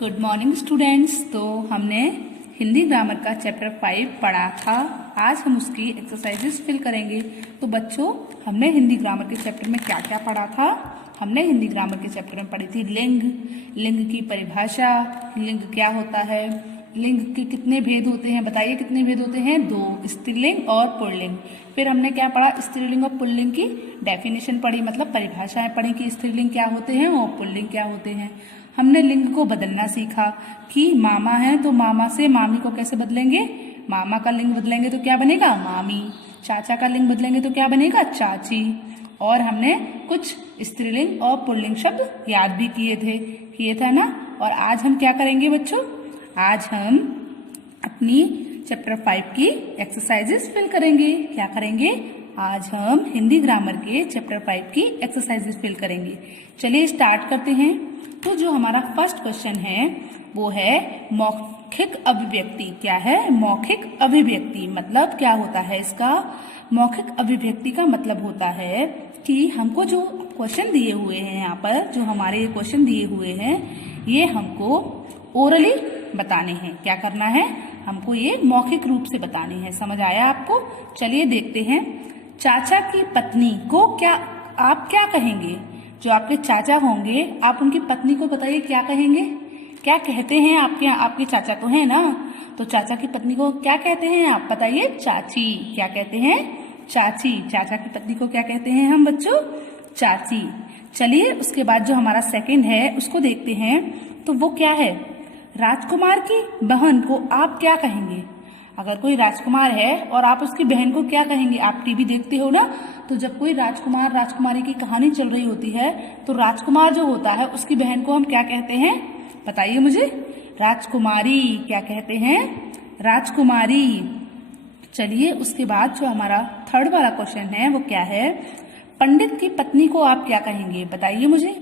Good morning students. तो हमने Hindi grammar का चैप्टर 5 पढ़ा था। आज हम उसकी एक्सरसाइजेस फिल करेंगे। तो बच्चों, हमने हिंदी ग्रामर के चैप्टर में क्या क्या पढ़ा था? हमने हिंदी ग्रामर के चैप्टर में पढ़ी थी लिंग, लिंग की परिभाषा, लिंग क्या होता है, लिंग के कितने भेद होते हैं, बताइए कितने भेद होते हैं? 2, स्त्रीलिंग और पुल्लिंग। फिर हमने क्या पढ़ा? स्त्रीलिंग और पुल्लिंग की डेफिनेशन पढ़ी, मतलब परिभाषाएं पढ़ी कि स्त्रीलिंग क्या होते हैं और पुल्लिंग क्या होते हैं। हमने लिंग को बदलना सीखा कि मामा है तो मामा से मामी को कैसे बदलेंगे? मामा का लिंग बदलेंगे तो क्या बनेगा? मामी। चाचा का लिंग बदलेंगे तो क्या बनेगा? चाची। और हमने कुछ स्त्रीलिंग और पुल्लिंग शब्द याद भी किए थे ना। और आज हम क्या करेंगे बच्चों? आज हम अपनी चैप्टर 5 की एक्सरसाइजेस फिल करेंगे। क्या करेंगे? आज हम हिंदी ग्रामर के चैप्टर 5 की एक्सरसाइजेस फिल करेंगे। चलिए स्टार्ट करते हैं। तो जो हमारा फर्स्ट क्वेश्चन है वो है मौखिक अभिव्यक्ति। क्या है? मौखिक अभिव्यक्ति मतलब क्या होता है इसका? मौखिक अभिव्यक्ति का मतलब होता है कि हमको जो क्वेश्चन दिए हुए हैं, यहाँ पर जो हमारे क्वेश्चन दिए हुए हैं, ये हमको ओरली बताने हैं। क्या करना है? हमको ये मौखिक रूप से बताने हैं। समझ आया आपको? चलिए देखते हैं। चाचा की पत्नी को आप क्या कहेंगे? जो आपके चाचा होंगे, आप उनकी पत्नी को बताइए क्या कहेंगे? क्या कहते हैं? आपके चाचा तो है ना, तो चाचा की पत्नी को क्या कहते हैं आप? बताइए। चाची। क्या कहते हैं? चाची। चाचा की पत्नी को क्या कहते हैं हम बच्चों? चाची। चलिए उसके बाद जो हमारा सेकंड है उसको देखते हैं। तो वो क्या है? राजकुमार की बहन को आप क्या कहेंगे? अगर कोई राजकुमार है और आप उसकी बहन को क्या कहेंगे? आप टीवी देखते हो ना, तो जब कोई राजकुमार राजकुमारी की कहानी चल रही होती है तो राजकुमार जो होता है उसकी बहन को हम क्या कहते हैं? बताइए मुझे। राजकुमारी। क्या कहते हैं? राजकुमारी। चलिए उसके बाद जो हमारा थर्ड वाला क्वेश्चन है वो क्या है? पंडित की पत्नी को आप क्या कहेंगे? बताइए मुझे।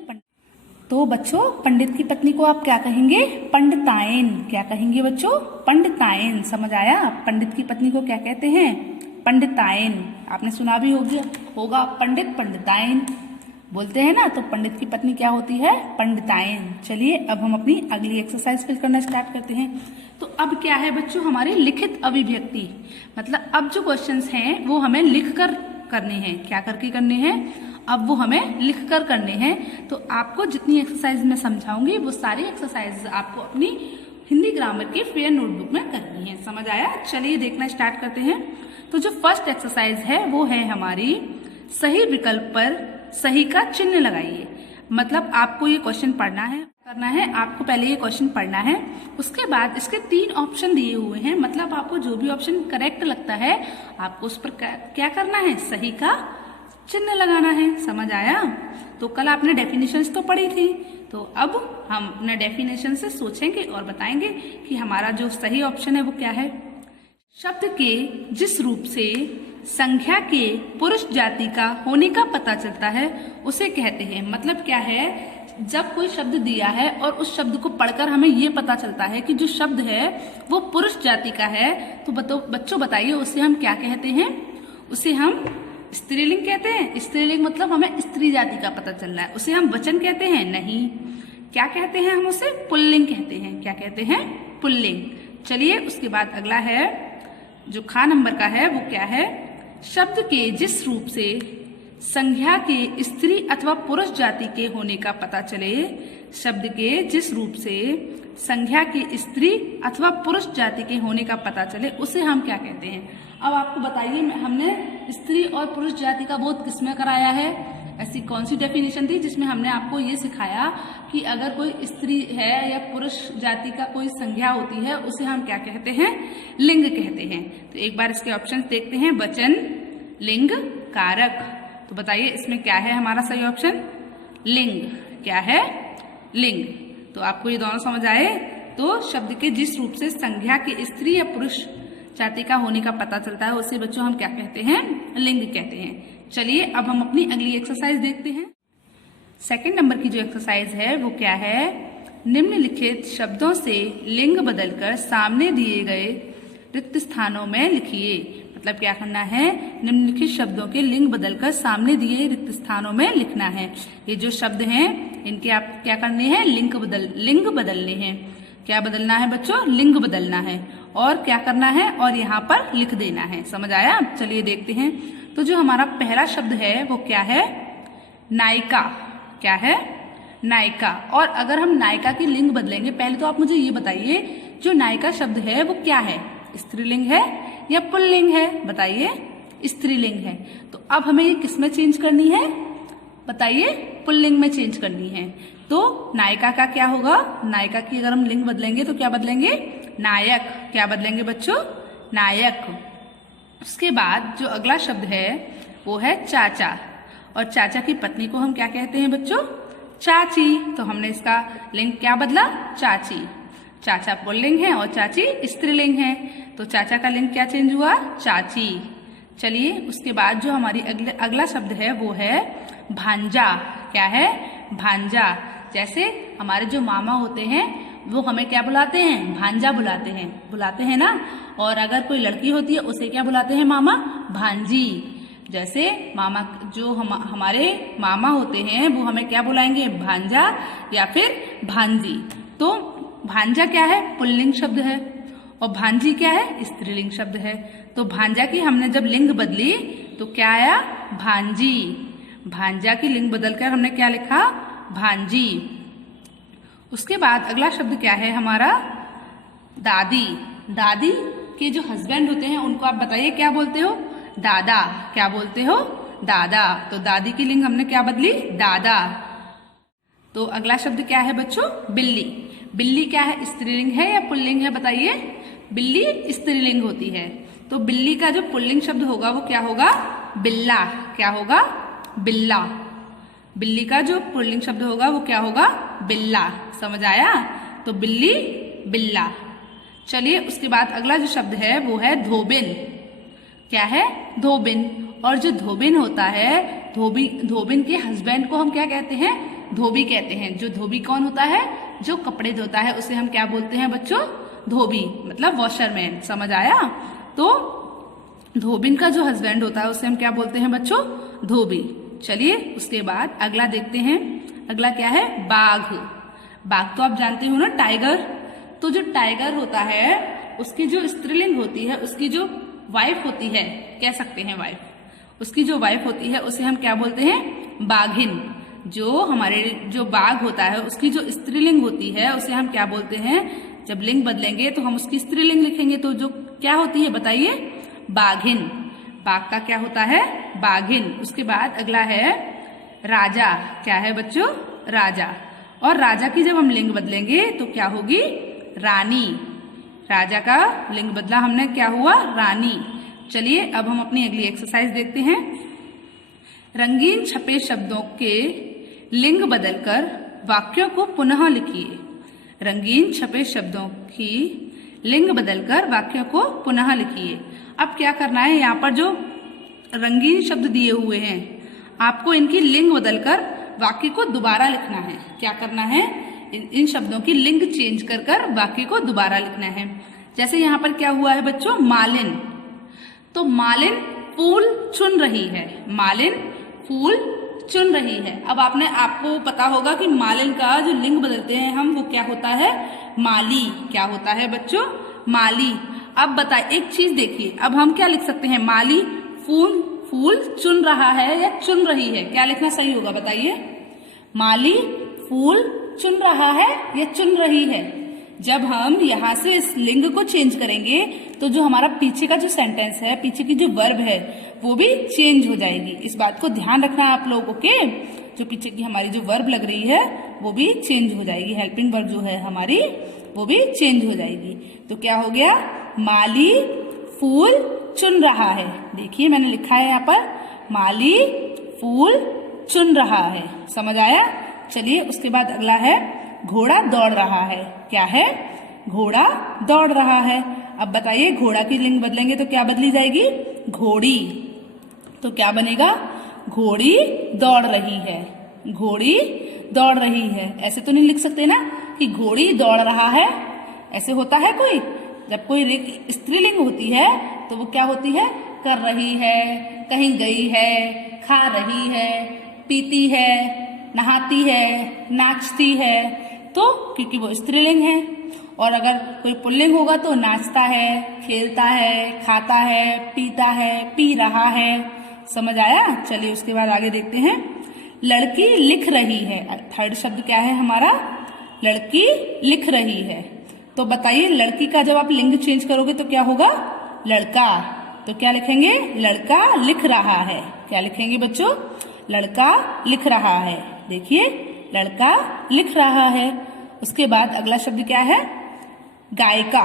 तो बच्चों, पंडित की पत्नी को आप क्या कहेंगे? पंडितायन। क्या कहेंगे बच्चों? पंडितायन। समझ आया? पंडित की पत्नी को क्या कहते हैं? पंडितायन। आपने सुना भी होगा पंडित पंडितायन बोलते हैं ना, तो पंडित की पत्नी क्या होती है? पंडितायन। चलिए अब हम अपनी अगली एक्सरसाइज फिल करना स्टार्ट करते हैं। तो अब क्या है बच्चों? हमारी लिखित अभिव्यक्ति, मतलब अब जो क्वेश्चंस हैं वो हमें लिख कर करने हैं। क्या करके करने हैं? अब वो हमें लिख कर करने हैं। तो आपको जितनी एक्सरसाइज मैं समझाऊंगी वो सारी एक्सरसाइज आपको अपनी हिंदी ग्रामर के फेयर नोटबुक में करनी है। समझ आया? चलिए देखना स्टार्ट करते हैं। तो जो फर्स्ट एक्सरसाइज है वो है हमारी सही विकल्प पर सही का चिन्ह लगाइए। मतलब आपको ये क्वेश्चन पढ़ना है, करना है आपको पहले ये क्वेश्चन पढ़ना है, उसके बाद इसके 3 ऑप्शन दिए हुए हैं। मतलब आपको जो भी ऑप्शन करेक्ट लगता है आपको उस पर क्या करना है? सही का चिन्ह लगाना है। समझ आया? तो कल आपने डेफिनेशंस तो पढ़ी थी, तो अब हम अपने डेफिनेशन से सोचेंगे और बताएंगे कि हमारा जो सही ऑप्शन है वो क्या है। शब्द के जिस रूप से संख्या के पुरुष जाति का होने का पता चलता है उसे कहते हैं। मतलब क्या है? जब कोई शब्द दिया है और उस शब्द को पढ़कर हमें ये पता चलता है कि जो शब्द है वो पुरुष जाति का है, तो बच्चों बताइए उसे हम क्या कहते हैं? उसे हम स्त्रीलिंग कहते हैं। स्त्रीलिंग मतलब हमें स्त्री जाति का पता चल रहा है। उसे हम वचन कहते हैं? नहीं। क्या कहते हैं हम उसे? पुल्लिंग कहते हैं। क्या कहते हैं? पुल्लिंग। चलिए उसके बाद अगला है जो ख नंबर का है वो क्या है? शब्द के जिस रूप से संज्ञा के स्त्री अथवा पुरुष जाति के होने का पता चले। शब्द के जिस रूप से संज्ञा के स्त्री अथवा पुरुष जाति के होने का पता चले उसे हम क्या कहते हैं? अब आपको बताइए, हमने स्त्री और पुरुष जाति का बोध किसमें कराया है? ऐसी कौन सी डेफिनेशन थी जिसमें हमने आपको ये सिखाया कि अगर कोई स्त्री है या पुरुष जाति का कोई संज्ञा होती है उसे हम क्या कहते हैं? लिंग कहते हैं। तो एक बार इसके ऑप्शन देखते हैं। वचन, लिंग, कारक। तो बताइए इसमें क्या है हमारा सही ऑप्शन? लिंग। क्या है? लिंग। तो आपको ये दोनों समझ आए? तो शब्द के जिस रूप से संज्ञा के स्त्री या पुरुष जाति का होने का पता चलता है उसे बच्चों हम क्या कहते हैं? लिंग कहते हैं। चलिए अब हम अपनी अगली एक्सरसाइज देखते हैं। सेकंड नंबर की जो एक्सरसाइज है वो क्या है? निम्नलिखित शब्दों से लिंग बदलकर सामने दिए गए रिक्त स्थानों में लिखिए। मतलब क्या करना है? निम्नलिखित शब्दों के लिंग बदलकर सामने दिए रिक्त स्थानों में लिखना है। ये जो शब्द हैं इनके आप क्या करने हैं, लिंग बदलने हैं। क्या बदलना है बच्चों, लिंग बदलना है। और क्या करना है, और यहाँ पर लिख देना है। समझ आया? चलिए देखते हैं। तो जो हमारा पहला शब्द है वो क्या है, नायिका। क्या है, नायिका। और अगर हम नायिका की लिंग बदलेंगे, पहले तो आप मुझे ये बताइए, जो नायिका शब्द है वो क्या है, स्त्रीलिंग है या पुल्लिंग है? बताइए। स्त्रीलिंग है। तो अब हमें ये किस में चेंज करनी है, बताइए? पुल्लिंग में चेंज करनी है। तो नायिका का क्या होगा, नायिका की अगर हम लिंग बदलेंगे तो क्या बदलेंगे, नायक। क्या बदलेंगे बच्चों, नायक। उसके बाद जो अगला शब्द है वो है चाचा। और चाचा की पत्नी को हम क्या कहते हैं बच्चों, चाची। तो हमने इसका लिंग क्या बदला, चाची। चाचा पुल्लिंग है और चाची स्त्रीलिंग है, तो चाचा का लिंग क्या चेंज हुआ, चाची। चलिए उसके बाद जो हमारी अगला शब्द है वो है भांजा। क्या है, भांजा। जैसे हमारे जो मामा होते हैं वो हमें क्या बुलाते हैं, भांजा बुलाते हैं ना। और अगर कोई लड़की होती है उसे क्या बुलाते हैं मामा, भांजी। जैसे मामा जो हमारे मामा होते हैं वो हमें क्या बुलाएंगे, भांजा या फिर भांजी। तो भांजा क्या है, पुल्लिंग शब्द है, और भांजी क्या है, स्त्रीलिंग शब्द है। तो भांजा की हमने जब लिंग बदली तो क्या आया, भांजी। भांजा की लिंग बदलकर हमने क्या लिखा, भांजी। उसके बाद अगला शब्द क्या है हमारा, दादी। दादी के जो हस्बैंड होते हैं उनको आप बताइए क्या बोलते हो, दादा। क्या बोलते हो, दादा। तो दादी की लिंग हमने क्या बदली, दादा। तो अगला शब्द क्या है बच्चों, बिल्ली। बिल्ली क्या है, स्त्रीलिंग है या पुल्लिंग है, बताइए? बिल्ली स्त्रीलिंग होती है। तो बिल्ली का जो पुल्लिंग शब्द होगा वो क्या होगा, बिल्ला। क्या होगा, बिल्ला। बिल्ली का जो पुल्लिंग शब्द होगा वो क्या होगा, बिल्ला। समझ आया? तो बिल्ली, बिल्ला। चलिए उसके बाद अगला जो शब्द है वो है धोबिन। क्या है, धोबिन। और जो धोबिन होता है, धोबिन के हस्बैंड को हम क्या कहते हैं, धोबी कहते हैं। जो धोबी कौन होता है, जो कपड़े धोता है उसे हम क्या बोलते हैं बच्चों, धोबी, मतलब वॉशरमैन। समझ आया? तो धोबिन का जो हस्बैंड होता है उसे हम क्या बोलते हैं बच्चों, धोबी। चलिए उसके बाद अगला देखते हैं। अगला क्या है, बाघ। बाघ तो आप जानते हो ना, टाइगर। तो जो टाइगर होता है उसकी जो स्त्रीलिंग होती है, उसकी जो वाइफ होती है, कह सकते हैं वाइफ, उसकी जो वाइफ होती है उसे हम क्या बोलते हैं, बाघिन। जो हमारे जो बाघ होता है उसकी जो स्त्रीलिंग होती है उसे हम क्या बोलते हैं, जब लिंग बदलेंगे तो हम उसकी स्त्रीलिंग लिखेंगे, तो जो क्या होती है बताइए, बाघिन। बाघ का क्या होता है, बाघिन। उसके बाद अगला है राजा। क्या है बच्चों, राजा। और राजा की जब हम लिंग बदलेंगे तो क्या होगी, रानी। राजा का लिंग बदला हमने, क्या हुआ, रानी। चलिए अब हम अपनी अगली एक्सरसाइज देखते हैं। रंगीन छपे शब्दों के लिंग बदलकर वाक्यों को पुनः लिखिए। रंगीन छपे शब्दों की लिंग बदलकर वाक्यों को पुनः लिखिए। अब क्या करना है, यहाँ पर जो रंगीन शब्द दिए हुए हैं आपको इनकी लिंग बदलकर वाक्य को दोबारा लिखना है। क्या करना है, इन शब्दों की लिंग चेंज कर कर वाक्य को दोबारा लिखना है। जैसे यहाँ पर क्या हुआ है बच्चों, मालिन। तो मालिन फूल चुन रही है, मालिन फूल चुन रही है। अब आपको पता होगा कि मालिन का जो लिंग बदलते हैं हम, वो क्या होता है, माली। क्या होता है बच्चों, माली। अब बताइए एक चीज देखिए, अब हम क्या लिख सकते हैं, माली फूल चुन रहा है या चुन रही है, क्या लिखना सही होगा बताइए? माली फूल चुन रहा है या चुन रही है। जब हम यहाँ से इस लिंग को चेंज करेंगे तो जो हमारा पीछे का जो सेंटेंस है, पीछे की जो वर्ब है वो भी चेंज हो जाएगी। इस बात को ध्यान रखना आप लोगों के, जो पीछे की हमारी जो वर्ब लग रही है वो भी चेंज हो जाएगी, हेल्पिंग वर्ब जो है हमारी वो भी चेंज हो जाएगी। तो क्या हो गया, माली फूल चुन रहा है। देखिए मैंने लिखा है यहाँ पर, माली फूल चुन रहा है। समझ आया? चलिए उसके बाद अगला है घोड़ा दौड़ रहा है। क्या है, घोड़ा दौड़ रहा है। अब बताइए घोड़ा की लिंग बदलेंगे तो क्या बदली जाएगी, घोड़ी। तो क्या बनेगा, घोड़ी दौड़ रही है, घोड़ी दौड़ रही है। ऐसे तो नहीं लिख सकते ना कि घोड़ी दौड़ रहा है, ऐसे होता है कोई? जब कोई स्त्रीलिंग होती है तो वो क्या होती है, कर रही है, कहीं गई है, खा रही है, पीती है, नहाती है, नाचती है, तो क्योंकि वो स्त्रीलिंग है। और अगर कोई पुल्लिंग होगा तो नाचता है, खेलता है, खाता है, पीता है, पी रहा है। समझ आया? चलिए उसके बाद आगे देखते हैं। लड़की लिख रही है, थर्ड शब्द क्या है हमारा? लड़की लिख रही है। तो बताइए लड़की का जब आप लिंग चेंज करोगे तो क्या होगा? लड़का। तो क्या लिखेंगे? लड़का लिख रहा है। क्या लिखेंगे बच्चों? लड़का लिख रहा है। देखिए लड़का लिख रहा है। उसके बाद अगला शब्द क्या है? गायिका।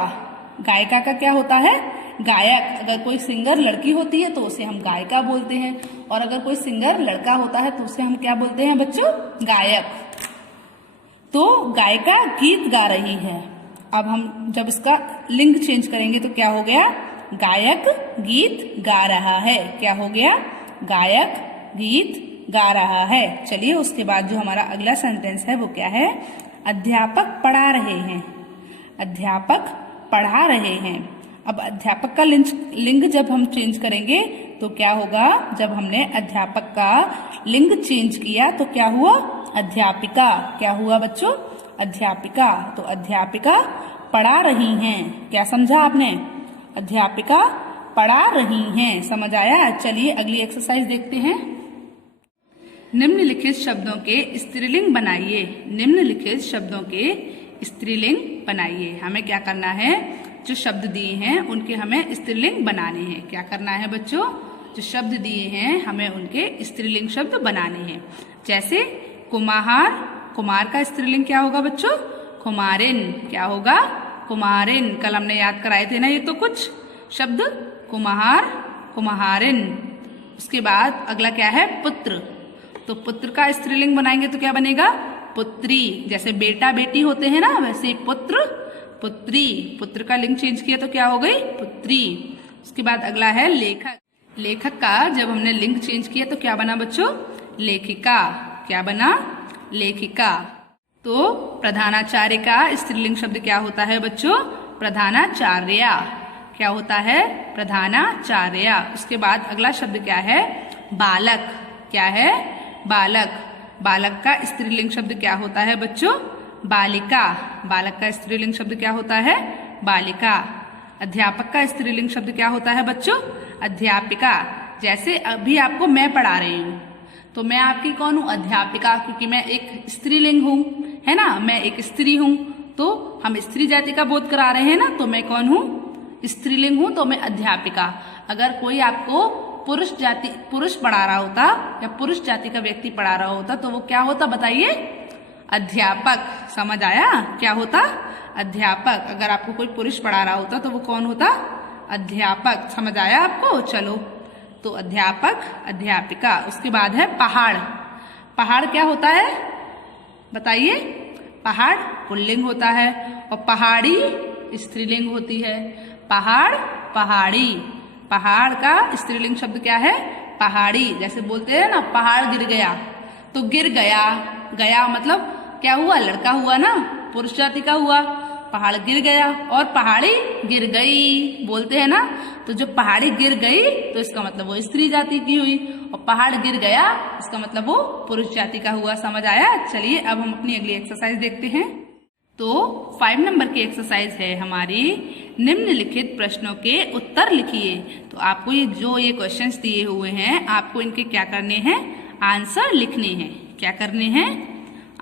गायिका का क्या होता है? गायक। अगर कोई सिंगर लड़की होती है तो उसे हम गायिका बोलते हैं, और अगर कोई सिंगर लड़का होता है तो उसे हम क्या बोलते हैं बच्चों? गायक। तो गायिका गीत गा रही है। अब हम जब इसका लिंग चेंज करेंगे तो क्या हो गया? गायक गीत गा रहा है। क्या हो गया? गायक गीत गा रहा है। चलिए उसके बाद जो हमारा अगला सेंटेंस है वो क्या है? अध्यापक पढ़ा रहे हैं। अध्यापक पढ़ा रहे हैं। अब अध्यापक का लिंग जब हम चेंज करेंगे तो क्या होगा? जब हमने अध्यापक का लिंग चेंज किया तो क्या हुआ? अध्यापिका। क्या हुआ बच्चों? अध्यापिका। तो अध्यापिका पढ़ा रही हैं। क्या समझा आपने? अध्यापिका पढ़ा रही हैं। समझ आया? चलिए अगली एक्सरसाइज देखते हैं। निम्नलिखित शब्दों के स्त्रीलिंग बनाइए। निम्नलिखित शब्दों के स्त्रीलिंग बनाइए। हमें क्या करना है? जो शब्द दिए हैं उनके हमें स्त्रीलिंग बनाने हैं। क्या करना है बच्चों? जो शब्द दिए हैं हमें उनके स्त्रीलिंग शब्द बनाने हैं। जैसे कुम्हार, कुमार का स्त्रीलिंग क्या होगा बच्चों? कुमारिन। क्या होगा? कुमारिन। कल हमने याद कराए थे ना ये तो कुछ शब्द। कुम्हार, कुम्हारिन। उसके बाद अगला क्या है? पुत्र। तो पुत्र का स्त्रीलिंग बनाएंगे तो क्या बनेगा? पुत्री। जैसे बेटा बेटी होते हैं ना, वैसे पुत्र पुत्री। पुत्र का लिंग चेंज किया तो क्या हो गई? पुत्री। उसके बाद अगला है लेखक। लेखक का जब हमने लिंग चेंज किया तो क्या बना बच्चों? लेखिका। क्या बना? लेखिका। तो प्रधानाचार्य का स्त्रीलिंग शब्द क्या होता है बच्चों? प्रधानाचार्या। क्या होता है? प्रधानाचार्या। उसके बाद अगला शब्द क्या है? बालक। क्या है? बालक। बालक का स्त्रीलिंग शब्द क्या होता है बच्चों? बालिका। बालक का स्त्रीलिंग शब्द क्या होता है? बालिका। अध्यापक का स्त्रीलिंग शब्द क्या होता है बच्चों? अध्यापिका। जैसे अभी आपको मैं पढ़ा रही हूँ तो मैं आपकी कौन हूँ? अध्यापिका, क्योंकि मैं एक स्त्रीलिंग हूँ, है ना। मैं एक स्त्री हूँ तो हम स्त्री जाति का बोध करा रहे हैं ना, तो मैं कौन हूँ? स्त्रीलिंग हूँ तो मैं अध्यापिका। अगर कोई आपको पुरुष पढ़ा रहा होता या पुरुष जाति का व्यक्ति पढ़ा रहा होता तो वो क्या होता बताइए? अध्यापक। समझ आया? क्या होता? अध्यापक। अगर आपको कोई पुरुष पढ़ा रहा होता तो वो कौन होता? अध्यापक। समझ आया आपको? चलो, तो अध्यापक, अध्यापिका। उसके बाद है पहाड़। पहाड़ क्या होता है बताइए? पहाड़ पुल्लिंग होता है और पहाड़ी स्त्रीलिंग होती है। पहाड़, पहाड़ी। पहाड़ का स्त्रीलिंग शब्द क्या है? पहाड़ी। जैसे बोलते हैं ना पहाड़ गिर गया, तो गिर गया, गया मतलब क्या हुआ? लड़का हुआ ना, पुरुष जाति का हुआ। पहाड़ गिर गया और पहाड़ी गिर गई बोलते हैं ना, तो जब पहाड़ी गिर गई तो इसका मतलब वो स्त्री जाति की हुई, और पहाड़ गिर गया इसका मतलब वो पुरुष जाति का हुआ। समझ आया? चलिए अब हम अपनी अगली एक्सरसाइज देखते हैं। तो 5 नंबर की एक्सरसाइज है हमारी, निम्नलिखित प्रश्नों के उत्तर लिखिए। तो आपको ये क्वेश्चंस दिए हुए हैं, आपको इनके क्या करने हैं? आंसर लिखने हैं। क्या करने हैं?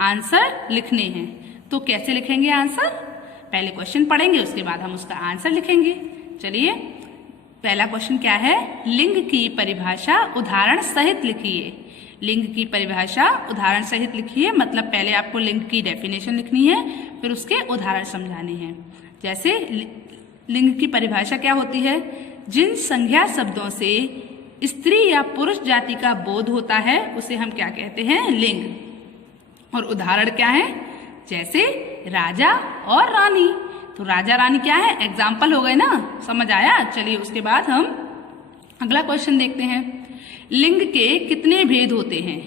आंसर लिखने हैं। तो कैसे लिखेंगे आंसर? पहले क्वेश्चन पढ़ेंगे, उसके बाद हम उसका आंसर लिखेंगे। चलिए, पहला क्वेश्चन क्या है? लिंग की परिभाषा उदाहरण सहित लिखिए। लिंग की परिभाषा उदाहरण सहित लिखिए मतलब पहले आपको लिंग की डेफिनेशन लिखनी है, फिर उसके उदाहरण समझाने हैं। जैसे लिंग की परिभाषा क्या होती है? जिन संज्ञा शब्दों से स्त्री या पुरुष जाति का बोध होता है उसे हम क्या कहते हैं? लिंग। और उदाहरण क्या है? जैसे राजा और रानी। तो राजा रानी क्या है? एग्जाम्पल हो गए ना। समझ आया? चलिए उसके बाद हम अगला क्वेश्चन देखते हैं। लिंग के कितने भेद होते हैं?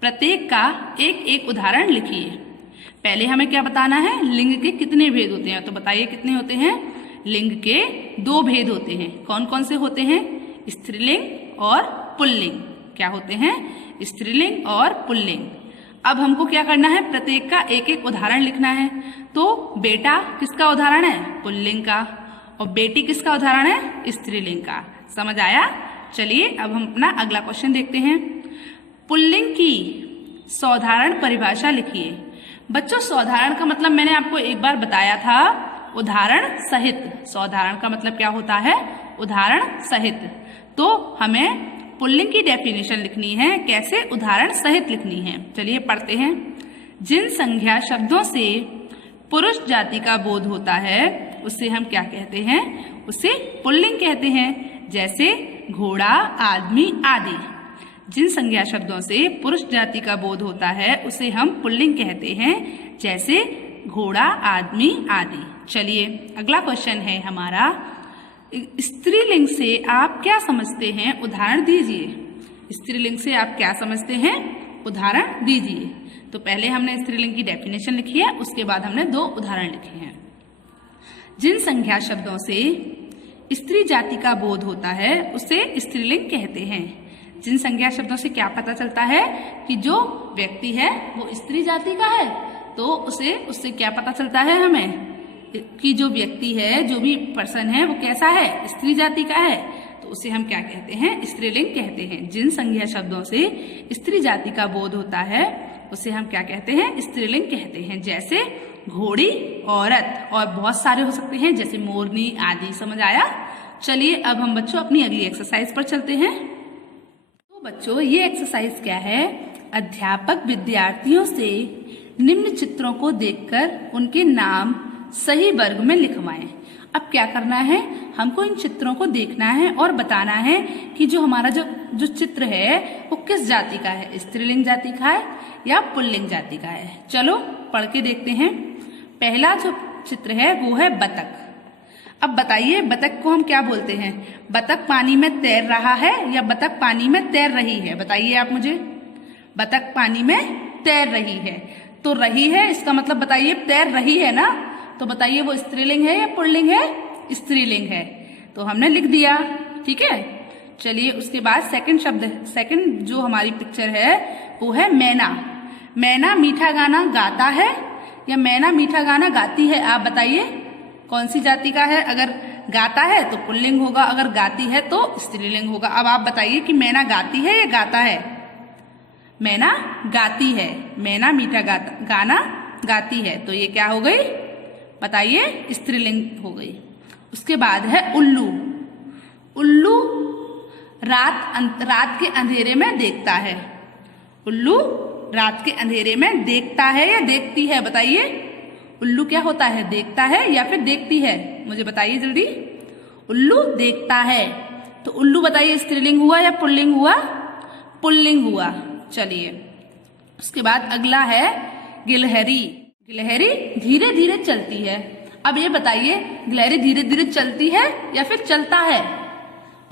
प्रत्येक का एक एक उदाहरण लिखिए। पहले हमें क्या बताना है? लिंग के कितने भेद होते हैं। तो बताइए कितने होते हैं? लिंग के 2 भेद होते हैं। कौन कौन से होते हैं? स्त्रीलिंग और पुल्लिंग। क्या होते हैं? स्त्रीलिंग और पुल्लिंग। अब हमको क्या करना है, प्रत्येक का एक एक उदाहरण लिखना है। तो बेटा किसका उदाहरण है, पुल्लिंग का, और बेटी किसका उदाहरण है, स्त्रीलिंग का। समझ आया? चलिए अब हम अपना अगला क्वेश्चन देखते हैं। पुल्लिंग की साधारण परिभाषा लिखिए। बच्चों साधारण का मतलब मैंने आपको एक बार बताया था, उदाहरण सहित। साधारण का मतलब क्या होता है, उदाहरण सहित। तो हमें पुल्लिंग की डेफिनेशन लिखनी है, कैसे, उदाहरण सहित लिखनी है। चलिए पढ़ते हैं। जिन संज्ञा शब्दों से पुरुष जाति का बोध होता है उसे हम क्या कहते हैं, उसे पुल्लिंग कहते हैं। जैसे घोड़ा, आदमी आदि। जिन संज्ञा शब्दों से पुरुष जाति का बोध होता है उसे हम पुल्लिंग कहते हैं, जैसे घोड़ा, आदमी आदि। चलिए अगला क्वेश्चन है हमारा, स्त्रीलिंग से आप क्या समझते हैं, उदाहरण दीजिए। स्त्रीलिंग से आप क्या समझते हैं, उदाहरण दीजिए। तो पहले हमने स्त्रीलिंग की डेफिनेशन लिखी है, उसके बाद हमने 2 उदाहरण लिखे हैं। जिन संज्ञा शब्दों से स्त्री जाति का बोध होता है उसे स्त्रीलिंग कहते हैं। जिन संज्ञा शब्दों से क्या पता चलता है कि जो व्यक्ति है वो स्त्री जाति का है, तो उससे क्या पता चलता है हमें कि जो व्यक्ति है, जो भी पर्सन है वो कैसा है, स्त्री जाति का है। तो उसे हम क्या कहते हैं, स्त्रीलिंग कहते हैं। जिन संज्ञा शब्दों से स्त्री जाति का बोध होता है उसे हम क्या कहते हैं, स्त्रीलिंग कहते हैं। जैसे घोड़ी, औरत, और बहुत सारे हो सकते हैं जैसे मोरनी आदि। समझ आया? चलिए अब हम बच्चों अपनी अगली एक्सरसाइज पर चलते हैं। तो बच्चों ये एक्सरसाइज क्या है, अध्यापक विद्यार्थियों से निम्न चित्रों को देखकर उनके नाम सही वर्ग में लिखवाएं। अब क्या करना है, हमको इन चित्रों को देखना है और बताना है कि जो हमारा जो चित्र है वो किस जाति का है, स्त्रीलिंग जाति का है या पुल्लिंग जाति का है। चलो पढ़ के देखते हैं। पहला जो चित्र है वो है बतख। अब बताइए बतख को हम क्या बोलते हैं, बतख पानी में तैर रहा है या बतख पानी में तैर रही है, बताइए आप मुझे। बतख पानी में तैर रही है, तो रही है इसका मतलब बताइए, तैर रही है ना, तो बताइए वो स्त्रीलिंग है या पुल्लिंग है, स्त्रीलिंग है। तो हमने लिख दिया, ठीक है। चलिए उसके बाद सेकंड जो हमारी पिक्चर है वो है मैना। मैना मीठा गाना गाता है या मैना मीठा गाना गाती है, आप बताइए कौन सी जाति का है। अगर गाता है तो पुल्लिंग होगा, अगर गाती है तो स्त्रीलिंग होगा। अब आप बताइए कि मैना गाती है या गाता है। मैना गाती है, मैना मीठा गाना गाती है, तो ये क्या हो गई, बताइए स्त्रीलिंग हो गई। उसके बाद है उल्लू। उल्लू रात के अंधेरे में देखता है। उल्लू रात के अंधेरे में देखता है या देखती है, बताइए। उल्लू क्या होता है, देखता है या फिर देखती है, मुझे बताइए जल्दी। उल्लू देखता है, तो उल्लू बताइए स्त्रीलिंग हुआ या पुल्लिंग हुआ, पुल्लिंग हुआ। चलिए उसके बाद अगला है गिलहरी। गिलहरी धीरे धीरे चलती है। अब ये बताइए गिलहरी धीरे धीरे चलती है या फिर चलता है,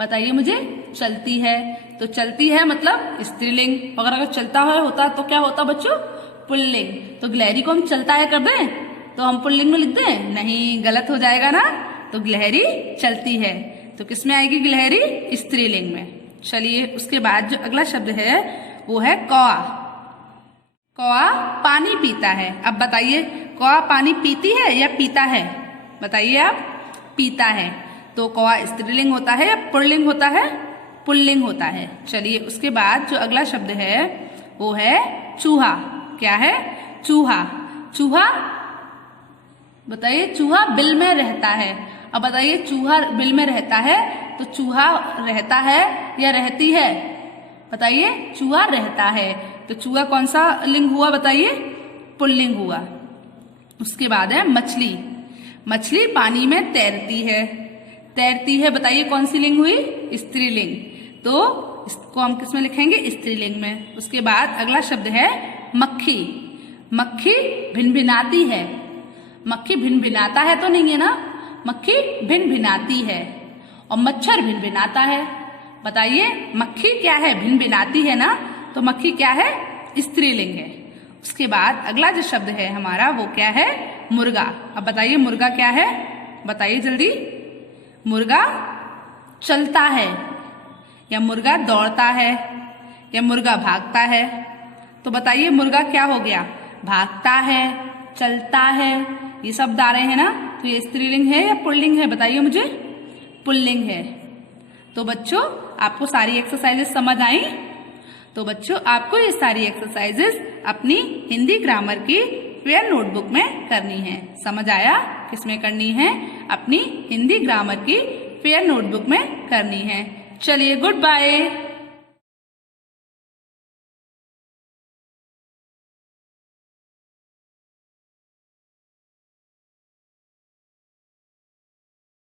बताइए मुझे। चलती है, तो चलती है मतलब स्त्रीलिंग। अगर चलता होता तो क्या होता बच्चों, पुल्लिंग। तो गिलहरी को हम चलता है कर दें तो हम पुल्लिंग में लिख दें, नहीं, गलत हो जाएगा ना। तो गिलहरी चलती है, तो किस में आएगी गिलहरी, स्त्रीलिंग में। चलिए उसके बाद जो अगला शब्द है वो है कौआ। कौआ पानी पीता है। अब बताइए कौआ पानी पीती है या पीता है, बताइए आप। पीता है, तो कौआ स्त्रीलिंग होता है या पुल्लिंग होता है, पुल्लिंग होता है। चलिए उसके बाद जो अगला शब्द है वो है चूहा। क्या है, चूहा। चूहा बताइए, चूहा बिल में रहता है। अब बताइए चूहा बिल में रहता है, तो चूहा रहता है या रहती है, बताइए। चूहा रहता है, तो चूहा कौन सा लिंग हुआ, बताइए, पुल्लिंग हुआ। उसके बाद है मछली। मछली पानी में तैरती है। तैरती है बताइए कौन सी लिंग हुई, स्त्रीलिंग। तो इसको हम किस में लिखेंगे, स्त्रीलिंग में। उसके बाद अगला शब्द है मक्खी। मक्खी भिनभिनाती है। मक्खी भिनभिनाता है तो नहीं है ना, मक्खी भिनभिनाती है। और मच्छर भिनभिनाता है, बताइए मक्खी क्या है, भिनभिनाती है ना, तो मक्खी क्या है, स्त्रीलिंग है। उसके बाद अगला जो शब्द है हमारा वो क्या है, मुर्गा। अब बताइए मुर्गा क्या है, बताइए जल्दी। मुर्गा चलता है या मुर्गा दौड़ता है या मुर्गा भागता है, तो बताइए मुर्गा क्या हो गया? भागता है, चलता है, ये शब्द आ रहे हैं ना, तो ये स्त्रीलिंग है या पुल्लिंग है? बताइए मुझे। पुल्लिंग है। तो बच्चों आपको सारी एक्सरसाइजेस समझ आई? तो बच्चों आपको ये सारी एक्सरसाइजेस अपनी हिंदी ग्रामर की फेयर नोटबुक में करनी है। समझ आया? किसमें करनी है? अपनी हिंदी ग्रामर की फेयर नोटबुक में करनी है। चलिए गुड बाय।